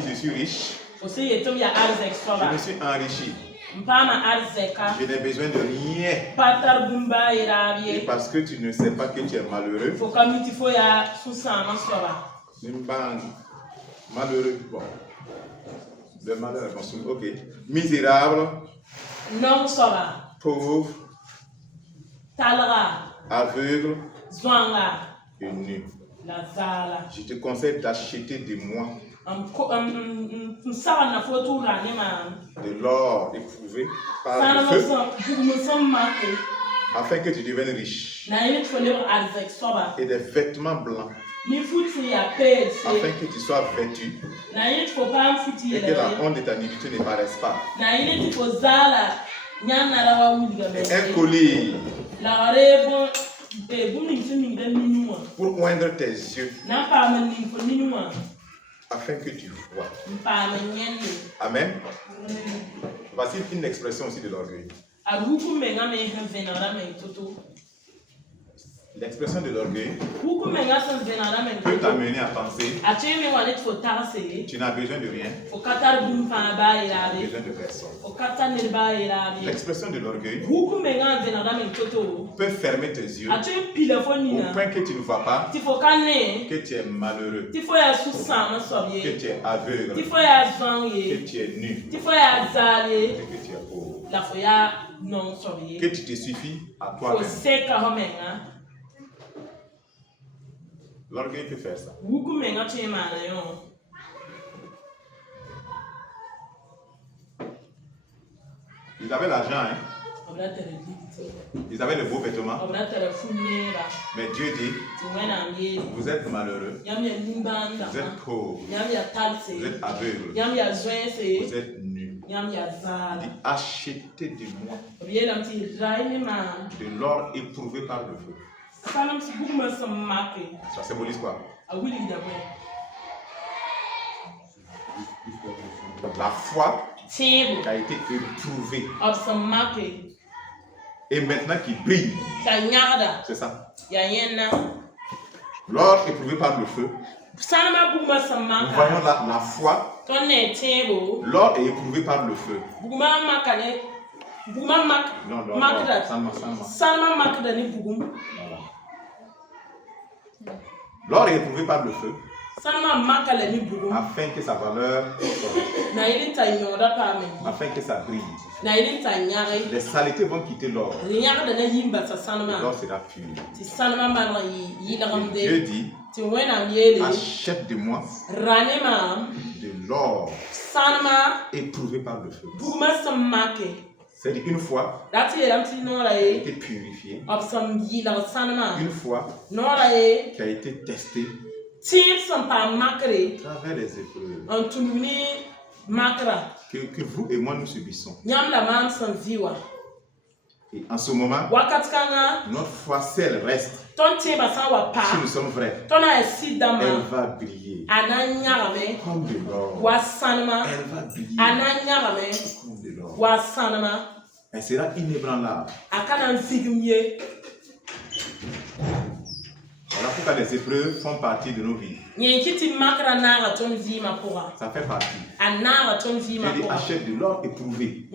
dis je suis riche. Je me suis enrichi. Je n'ai besoin de rien. Et parce que tu ne sais pas que tu es malheureux. Malheureux. Bon. Le malheur, ok. Misérable. Non, ça pauvre. Talra. Aveugle. Zwanga. Et nu. La zala. Je te conseille d'acheter de moi. De l'or éprouvé par le feu. Afin que tu deviennes riche. Et des vêtements blancs. Afin que tu sois vêtu. Et que la honte de ta nudité ne paraisse pas. Et un collier. Pour oindre tes yeux. Afin que tu vois. Amen. Voici une expression aussi de l'orgueil. L'expression de l'orgueil peut t'amener à penser tu n'as besoin de rien, tu n'as besoin de personne. L'expression de l'orgueil peut fermer tes yeux au point que tu ne vois pas que tu es malheureux, que tu es aveugle, que tu es nu, et que tu es pauvre, que tu te suffis à toi-même. L'orgueil peut faire ça. Ils avaient l'argent, hein? Ils avaient de beaux vêtements. Mais Dieu dit, vous êtes malheureux, vous êtes pauvres, vous êtes aveugles, vous êtes nus. Il dit, achetez de moi de l'or éprouvé par le feu. Ça symbolise quoi? La foi qui a été éprouvée et maintenant qui brille. C'est ça. L'or éprouvé par le feu. Nous voyons la foi. L'or est éprouvé par le feu. L'or est éprouvé par le feu afin que sa valeur sorte, afin que ça brille. Les saletés vont quitter l'or. L'or sera pur. Et Dieu dit, achète de moi de l'or éprouvé par le feu. C'est-à-dire une fois été purifié, une fois qui a été testé à travers les épreuves que vous et moi nous subissons. Et en ce moment, notre foi, si elle reste, si nous sommes vrais, elle va briller comme de l'or. Elle va briller comme de l'or. Elle sera inébranlable. Voilà pourquoi les épreuves font partie de nos vies. Ça fait partie. Dieu dit, achète de l'or éprouvé.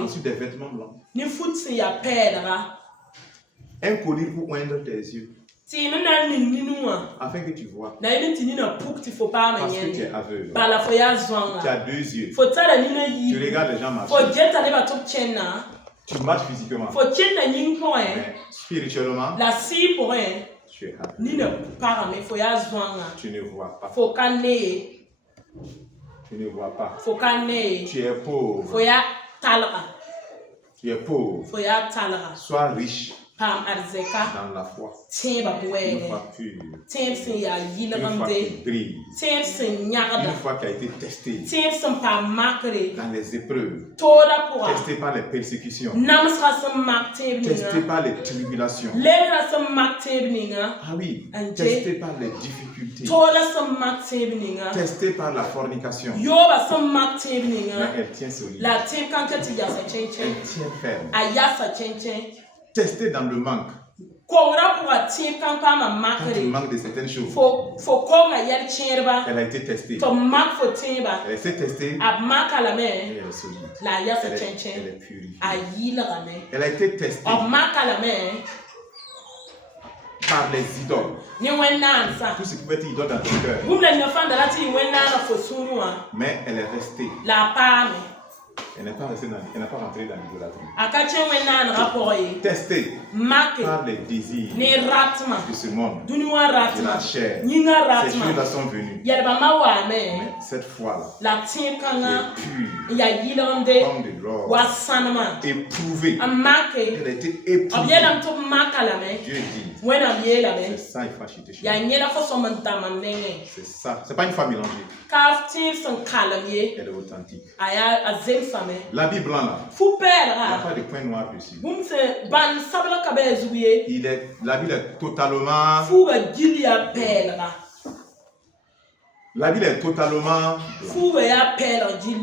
Ensuite des vêtements blancs. Un collier pour oindre tes yeux. Afin que tu vois. Parce que tu es aveugle. Tu as deux yeux. Tu regardes les gens marcher. Tu marches physiquement. Mais spirituellement, tu es aveugle. Tu ne vois pas. Tu ne vois pas. Tu es pauvre. Tu es pauvre. Sois riche dans la foi. Une foi pure. Une foi qui brille. Une foi qui a été testée dans les épreuves. Testée par les persécutions. Testée par les tribulations. Ah oui, testée par les difficultés. Testée par la fornication. Mais elle tient solide. Elle tient ferme. Testée dans le manque. Quand tu manques de certaines choses, elle a été testée. Elle a été testée. Elle est solide. Elle est purifiée. Elle a été testée par les idoles. Tout ce qui peut être idole dans ton cœur. Mais elle est restée. Elle n'a pas rentré dans l'idolâtrie. Testée par les désirs de ce monde, de la chair. Ces choses-là sont venues. Mais cette fois-là, qui est pure, comme de l'or, éprouvée. Elle a été éprouvée. Dieu dit, c'est ça, il faut acheter chez nous. C'est ça. C'est pas une femme mélangée. Elle est authentique. L'habit blanc là, il n'y a pas de point noir dessus. L'habit est totalement. L'habit est totalement blanc.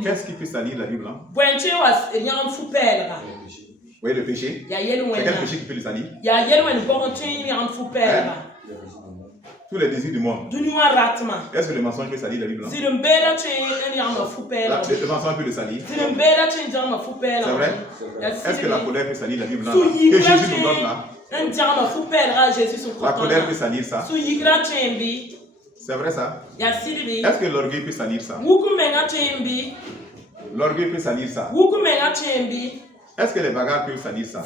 Qu'est-ce qui peut salir l'habit blanc? Oui, le péché. C'est quel péché qui peut le salir? Tous les désirs du monde. Est-ce que le mensonge peut salir l'habit blanc? Le mensonge peut le salir. C'est vrai? Est-ce que la colère peut salir l'habit blanc que Jésus nous donne là? La colère peut salir ça. C'est vrai ça? Est-ce que l'orgueil peut salir ça? L'orgueil peut salir ça. Est-ce que les bagarres peuvent salir ça?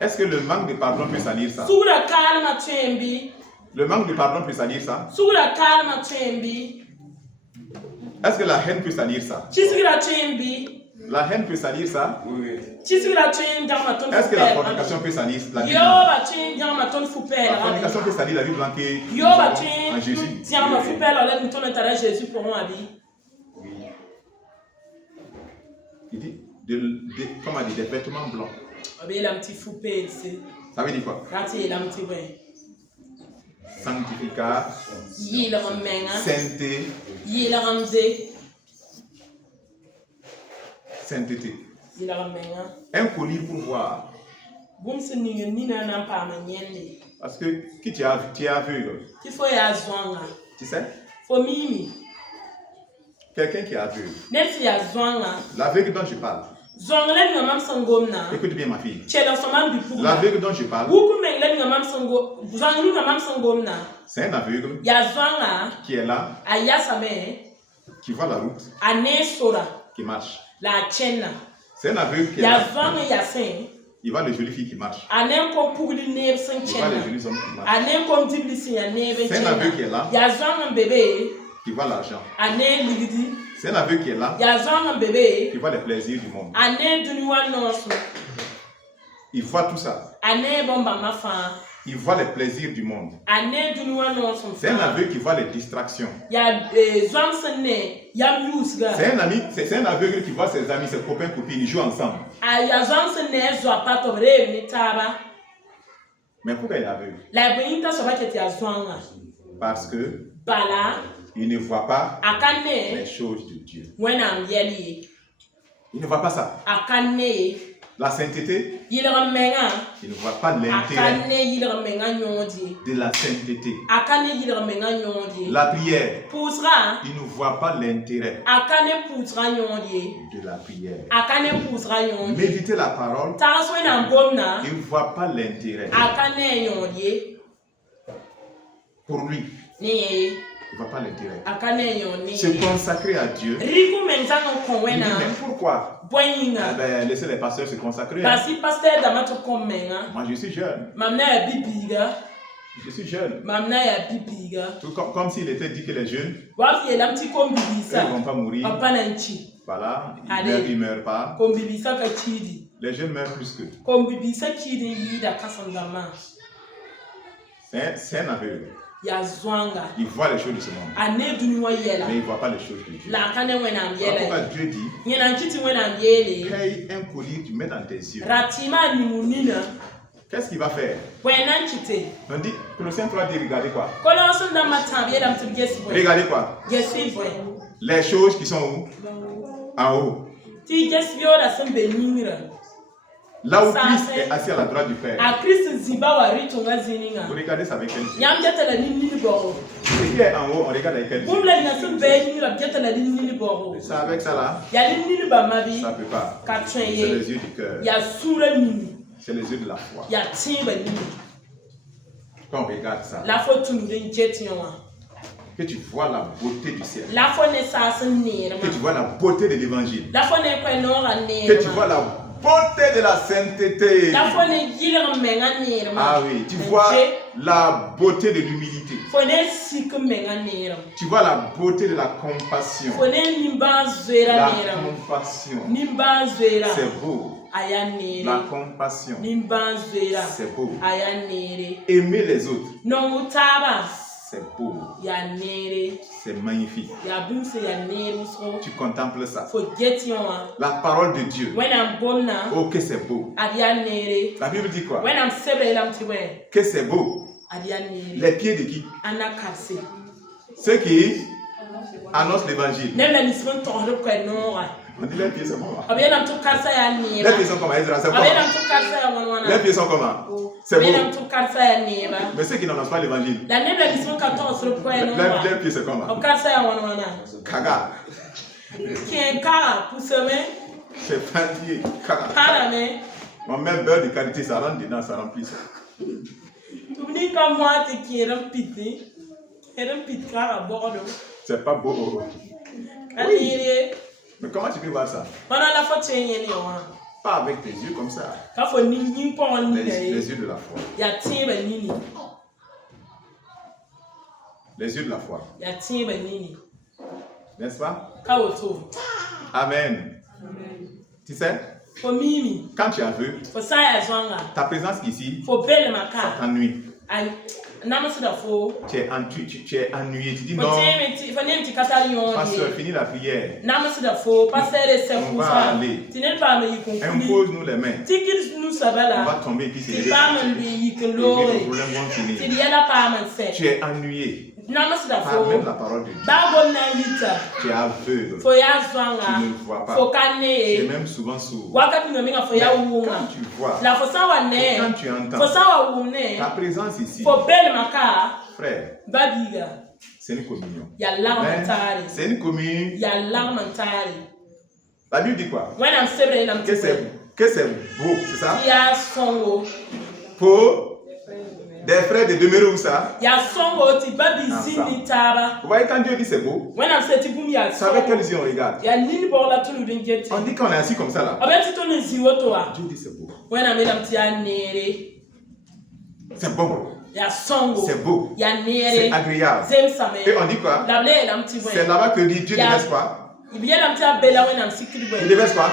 Est-ce que le manque de pardon peut salir ça? Le manque de pardon peut salir ça? Est-ce que la haine peut salir ça? La haine peut salir ça? Est-ce que la fornication peut salir la vie blanche? La fornication peut salir la vie blanche en Jésus? Il dit, comment on dit, des vêtements blancs. Ça veut dire quoi? Sanctificat, sainteté. Un collier pour voir. Parce que qui tu es aveugle? Tu sais? Quelqu'un qui est aveugle. L'aveugle dont je parle. Écoute bien ma fille. L'aveugle dont je parle, c'est un aveugle qui est là, qui voit la route, qui marche. C'est un aveugle qui est là. Il voit les jolies filles qui marchent. Il voit les jolis hommes qui marchent. C'est un aveugle qui est là, qui voit l'argent. C'est un aveugle qui est là, qui voit les plaisirs du monde. Il voit tout ça. Il voit les plaisirs du monde. C'est un aveugle qui voit les distractions. C'est un aveugle qui voit ses amis, ses copains, copines, ils jouent ensemble. Mais pourquoi il est aveugle? Parce que il ne voit pas les choses de Dieu. Il ne voit pas ça. La sainteté, il ne voit pas l'intérêt de la sainteté. La prière, il ne voit pas l'intérêt de la prière. Méditer la parole, il ne voit pas l'intérêt. Pour lui, il ne voit pas l'intérêt. Se consacrer à Dieu. Il dit, mais pourquoi? Laissez les pasteurs se consacrer. Moi, je suis jeune. Je suis jeune. Tout comme s'il était dit que les jeunes ne vont pas mourir. Voilà, ils ne meurent pas. Les jeunes meurent plus que. C'est un aveugle. Il voit les choses de ce monde. Mais il ne voit pas les choses de Dieu. Pourquoi Dieu dit, paye un collier, tu mets dans tes yeux. Qu'est-ce qu'il va faire? On dit, Colossiens 3 dit, regardez quoi? Regardez quoi? Les choses qui sont où? En haut. Là où Christ est assis à la droite du Père. Vous regardez ça avec quel yeux? Ce qui est en haut, on regarde avec quel yeux? Ça avec ça là? Ça ne peut pas. C'est les yeux du cœur. C'est les yeux de la foi. Quand on regarde ça, que tu vois la beauté du ciel, que tu vois la beauté de l'évangile, que tu vois la beauté de la sainteté. Ah oui, tu vois la beauté de l'humilité. Tu vois la beauté de la compassion. La compassion, c'est beau. La compassion, c'est beau. Aimer les autres, c'est beau. C'est magnifique. Tu contemples ça. La parole de Dieu. Oh, que c'est beau. La Bible dit quoi? Que c'est beau. Les pieds de qui? Ceux qui annoncent l'évangile. On dit les pieds sont comment? Les pieds sont comment? Les pieds sont comment? C'est beau. Mais ceux qui n'annoncent pas l'évangile, les pieds sont comment? Kaga. C'est pâtier. Kaga. On met beurre de qualité, ça rentre dedans, ça remplit ça. C'est pas beau. Oui. Mais comment tu peux voir ça? Pas avec tes yeux comme ça. Les yeux de la foi. Les yeux de la foi. N'est-ce pas? Amen. Tu sais, quand tu es aveugle, ta présence ici, ça t'ennuie. Tu es ennuyé, tu dis non. Pasteur, finis la prière. On va aller. Impose-nous les mains. On va tomber et puis c'est les problèmes vont finir. Tu es ennuyé. Par même la parole de Dieu. Tu es aveugle. Tu ne vois pas. Tu es même souvent sourd. Quand tu vois, et quand tu entends, ta présence ici, frère, c'est une communion. C'est une communion. La Bible dit quoi? Que c'est beau, c'est ça? Pour des frères de demeurer où ça? Vous voyez, quand Dieu dit c'est beau, c'est avec quels yeux on regarde? On dit qu'on est assis comme ça là. Dieu dit c'est beau. C'est bon. C'est beau. C'est agréable. Et on dit quoi? C'est là-bas que Dieu déverse quoi? Il déverse quoi?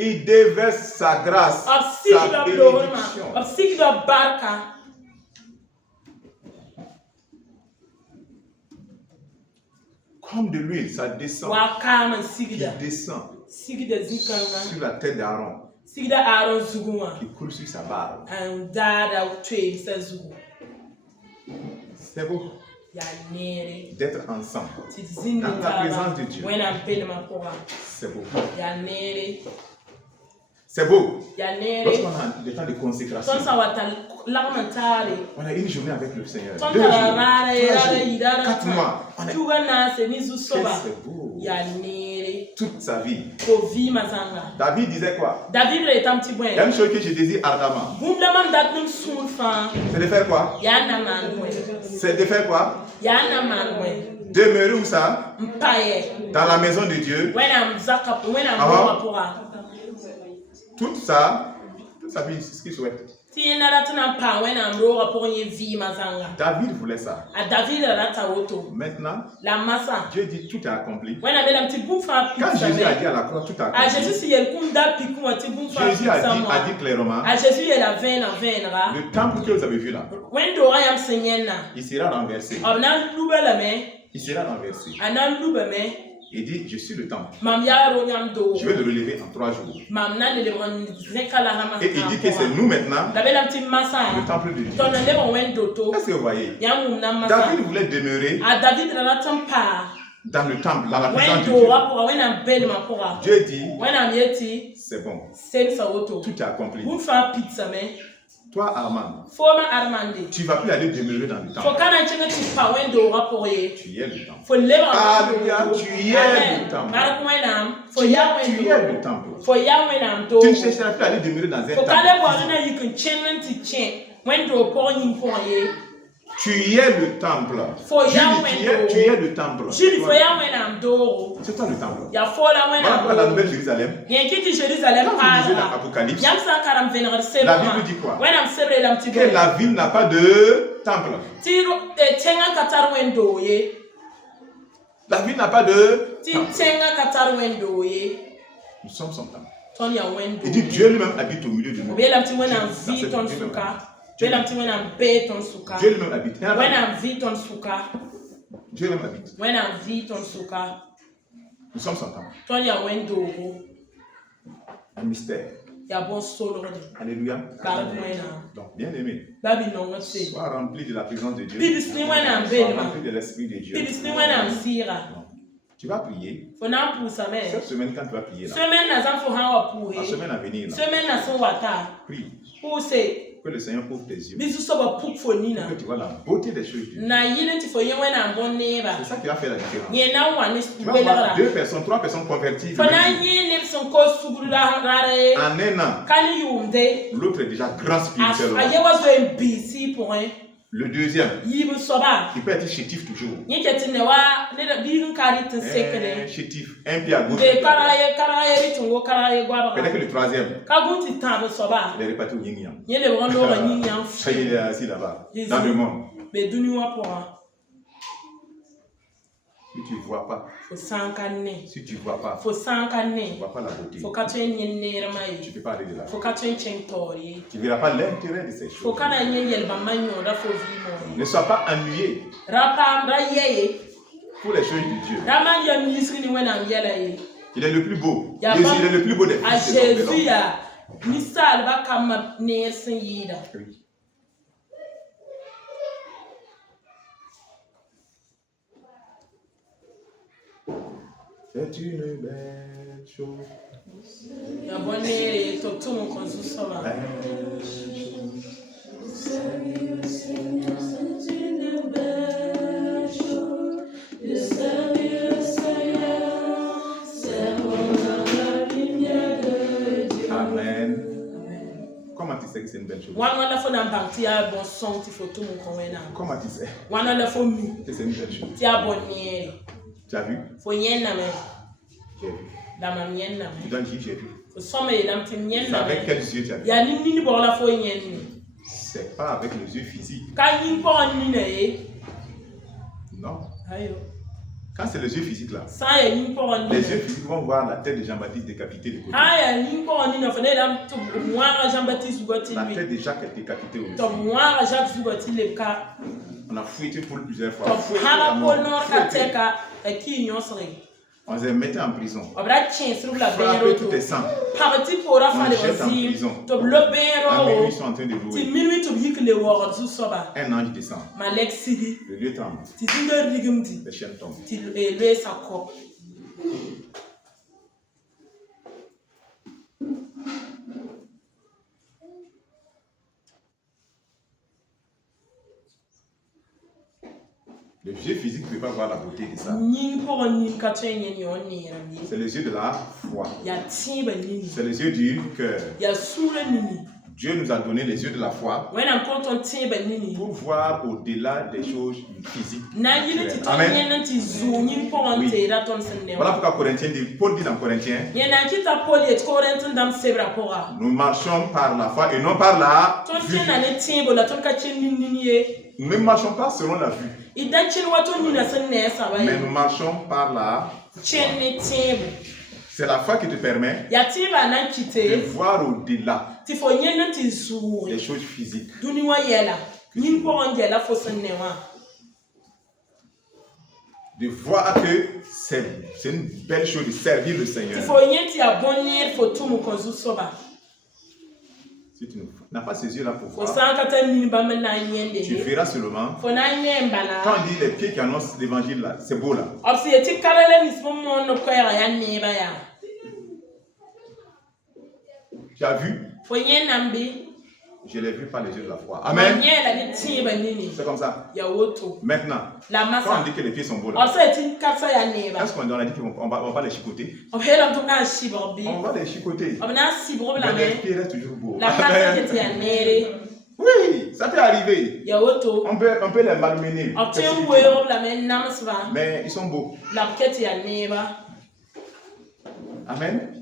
Il déverse sa grâce, sa bénédiction. Comme de l'huile, ça descend. Qui descend sur la tête d'Aaron. Qui coule sur sa barbe. C'est beau d'être ensemble dans la présence de Dieu. C'est beau. C'est beau. Lorsqu'on a le temps de consécration, on a une journée avec le Seigneur. 2 jours, 3 jours, 4 mois. C'est beau. Toute sa vie. David disait quoi? Il y a une chose que je désire ardemment. C'est de faire quoi? C'est de faire quoi? Demeurer où ça? Dans la maison de Dieu. Toute sa vie, c'est ce qu'il souhaite. David voulait ça. Maintenant, Dieu dit tout est accompli. Quand Jésus a dit à la croix tout est accompli, Jésus a dit clairement, le temple que vous avez vu là, il sera renversé. Il sera renversé. Il dit, je suis le temple. Je vais le relever en 3 jours. Et il dit que c'est nous maintenant, le temple de Dieu. Est-ce que vous voyez? David voulait demeurer dans le temple, dans la présence de Dieu. Dieu dit, c'est bon. Tout est accompli. Toi, Armand, tu ne vas plus aller demeurer dans le temple. Tu es le temple. Alléluia, tu es le temple. Tu es le temple. Tu ne chercheras plus à aller demeurer dans un temple. Tu es le temple. Tu es le temple. C'est toi le temple. Voilà la nouvelle Jérusalem. Quand vous lisez dans l'Apocalypse, la Bible dit quoi? Que la ville n'a pas de temple. La ville n'a pas de temple. Nous sommes son temple. Il dit Dieu lui-même habite au milieu de nous. Dieu lui-même habite. Dieu lui-même habite. Nous sommes son temple. Un mystère. Alléluia. Donc, bien aimé, sois rempli de la présence de Dieu. Sois rempli de l'Esprit de Dieu. Tu vas prier. Cette semaine, quand tu vas prier, la semaine à venir, prie. Que le Seigneur ouvre tes yeux. Que tu vois la beauté des choses de Dieu. C'est ça qui va faire la différence. Tu vas voir 2 personnes, 3 personnes converties. En un an, l'autre est déjà grand spirituellement. Le deuxième, il peut être chétif toujours. Chétif, un pied à gauche. Peut-être que le troisième, il est réparti au yin-yang. Ça y est, il est assis là-bas, dans le monde. Si tu ne vois pas, si tu ne vois pas, tu ne vois pas la beauté. Tu ne peux pas aller de là. Tu ne verras pas l'intérêt de ces choses. Ne sois pas ennuyé pour les choses de Dieu. Il est le plus beau. Jésus, il est le plus beau des fils de l'homme. C'est une belle chose. Seigneur, c'est une belle chose de servir le Seigneur, servons dans la lumière de Dieu. Amen. Comment tu sais que c'est une belle chose? Comment tu sais que c'est une belle chose? Tu as vu? J'ai vu. Tu dois dire j'ai vu. C'est avec quels yeux tu as vu? C'est pas avec les yeux physiques. Non. Quand c'est les yeux physiques là, les yeux physiques vont voir la tête de Jean-Baptiste décapitée de côté. La tête de Jacques est décapitée au-dessus. On a fouetté pour plusieurs fois. On les mettait en prison. Frappé tout est sang. On les jette en prison. À minuit, ils sont en train de louer. Un ange descend. Le lieu tremble. Les chiens tombent. Le yeux physique ne peut pas voir la beauté de ça. C'est les yeux de la foi. C'est les yeux du cœur. Dieu nous a donné les yeux de la foi pour voir au-delà des choses physiques. Amen. Oui. Voilà pourquoi Paul dit dans Corinthiens, nous marchons par la foi et non par la vue. Nous ne marchons pas selon la vue, mais nous marchons par la foi. C'est la foi qui te permet de voir au-delà des choses physiques. De voir que c'est une belle chose de servir le Seigneur. Si tu ne n'a pas ses yeux là pour voir. Tu verras seulement. Quand on dit les pieds qui annoncent l'évangile là, c'est beau là. Tu as vu? Je l'ai vu par les yeux de la foi. Amen. C'est comme ça. Maintenant, quand on dit que les pieds sont beaux là, est-ce qu'on a dit qu'on va les chicoter? On va les chicoter. Mais les pieds restent toujours beaux. Oui, ça peut arriver. On peut les malmener. Mais ils sont beaux. Amen.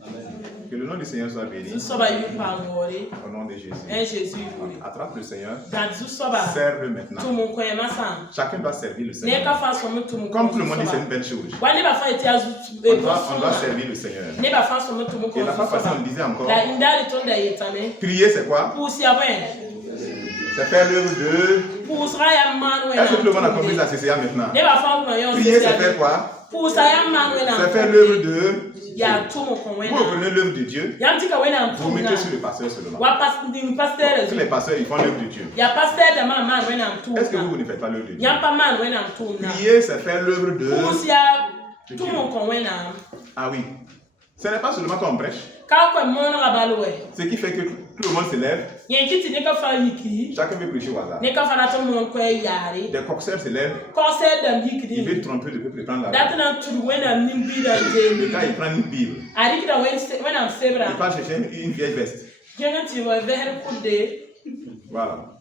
Que le nom du Seigneur soit béni. Au nom de Jésus. Attrape le Seigneur. Serve maintenant. Chacun doit servir le Seigneur. Comme tout le monde dit, c'est une belle chose. On doit servir le Seigneur. Et la fois passée, on disait encore. Prier, c'est quoi? C'est faire l'œuvre de. Est-ce que tout le monde a compris ça, CCA maintenant? Prier, c'est faire quoi? C'est faire l'œuvre de. Vous prenez l'œuvre de Dieu, vous mettez sur le pasteur seulement. Tous les pasteurs, ils font l'œuvre de Dieu. Est-ce que vous ne faites pas l'œuvre de Dieu? Prier, c'est faire l'œuvre de Dieu. Ah oui. Ce n'est pas seulement qu'on prêche. Ce qui fait que tout le monde se lève. Chacun veut prêcher au hasard. Des coxeurs se lèvent. Ils veulent tromper le peuple et prendre la Bible. Le gars, il prend une Bible. Il part chercher une vieille veste. Voilà.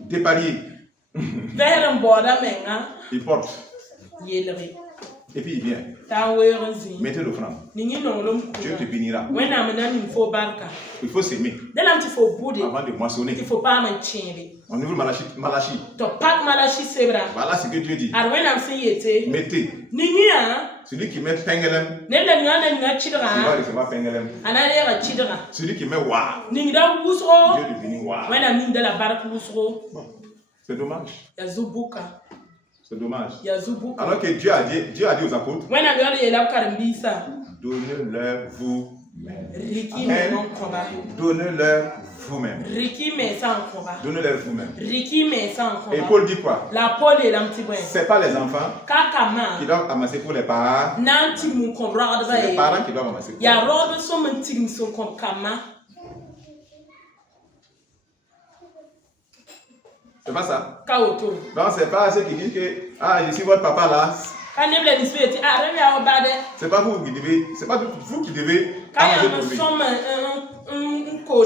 Déparié. Il porte. Et puis il vient. Mettez l'offrande. Dieu te bénira. Il faut s'aimer avant de moissonner. On ouvre Malachie. Voilà ce que Dieu dit. Mettez. Celui qui met pengelem, il va recevoir pengelem. Celui qui met wa, Dieu te bénit wa. C'est dommage. C'est dommage. Alors que Dieu a dit aux apôtres, donnez-leur vous-même. Donnez-leur vous-même. Donnez-leur vous-même. Et Paul dit quoi? Ce n'est pas les enfants qui doivent amasser pour les parents. C'est les parents qui doivent amasser pour les parents. C'est pas ça. Donc c'est pas ceux qui disent que je suis votre papa là. C'est pas vous qui devez. C'est pas vous qui devez amasser pour lui.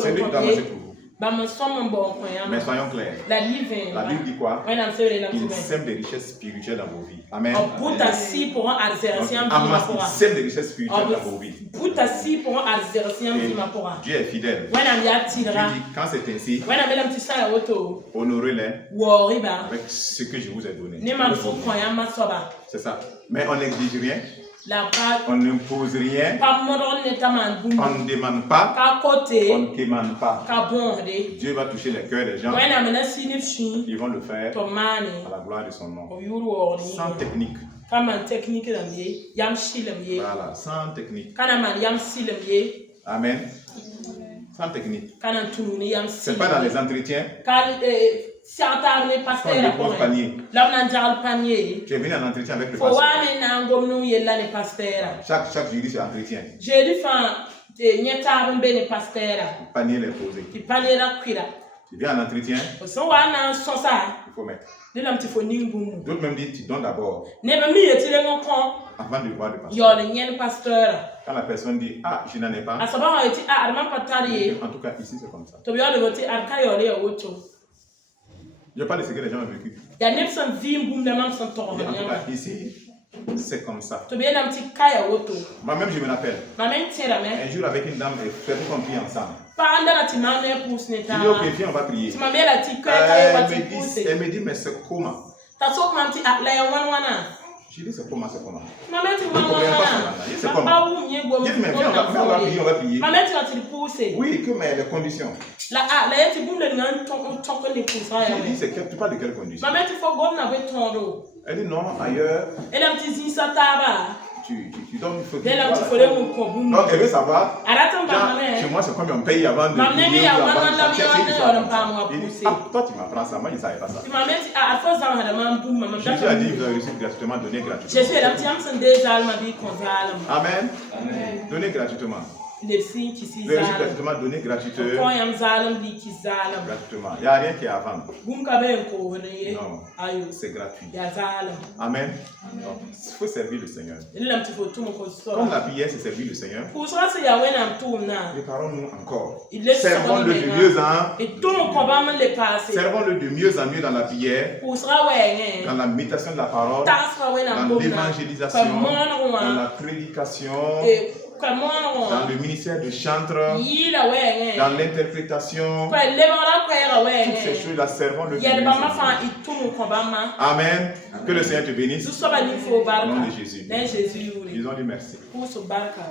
C'est lui qui doit amasser pour vous. Mais soyons clairs. La Bible dit quoi? Il sème des richesses spirituelles dans vos vies. Amen. Il sème des richesses spirituelles dans vos vies. Et Dieu est fidèle. Dieu dit, quand c'est ainsi, honorez-les avec ce que je vous ai donné. C'est ça. Mais on n'exige rien. On n'impose rien. On ne demande pas. On ne commande pas. Dieu va toucher les cœurs des gens. Ils vont le faire à la gloire de son nom. Sans technique. Voilà, sans technique. Amen. Sans technique. C'est pas dans les entretiens. Quand on dépose panier. Tu es venu en entretien avec le pasteur. Chaque jeudi c'est entretien. Le panier est posé. Tu viens en entretien. Il faut mettre. D'autres même disent tu donnes d'abord. Avant de voir le pasteur. Quand la personne dit je n'en ai pas. En tout cas ici c'est comme ça. Je parle de ce que les gens ont vécu. En tout cas ici c'est comme ça. Moi-même je me rappelle. Un jour avec une dame, elle fait qu'on prie ensemble. Je dis ok, viens on va prier. Elle me dit mais c'est comment? Je dis c'est comment? C'est comment? Je dis mais viens on va prier. Oui, mais les conditions. Je dis tu parles de quelles conditions? Elle dit non, ailleurs. tu donnes une faute. Donc, elle veut savoir, chez moi, c'est combien on paye avant de payer. Toi, tu m'apprends ça, moi, je ne savais pas ça. Jésus a dit, vous avez reçu gratuitement, donnez gratuitement. Amen. Donnez gratuitement. Le reçu gratuitement, donné gratuitement. Il n'y a rien qui est à vendre. Non, c'est gratuit. Amen. Donc, il faut servir le Seigneur. Comme la prière, c'est servir le Seigneur. Préparons-nous encore. Servons-le de mieux servons-le de mieux en mieux dans la prière, dans la méditation de la parole, dans l'évangélisation, dans la prédication, dans le ministère de chantre, dans l'interprétation, toutes ces choses-là, servons-le. Amen. Que le Seigneur te bénisse. Au nom de Jésus. Disons-lui merci.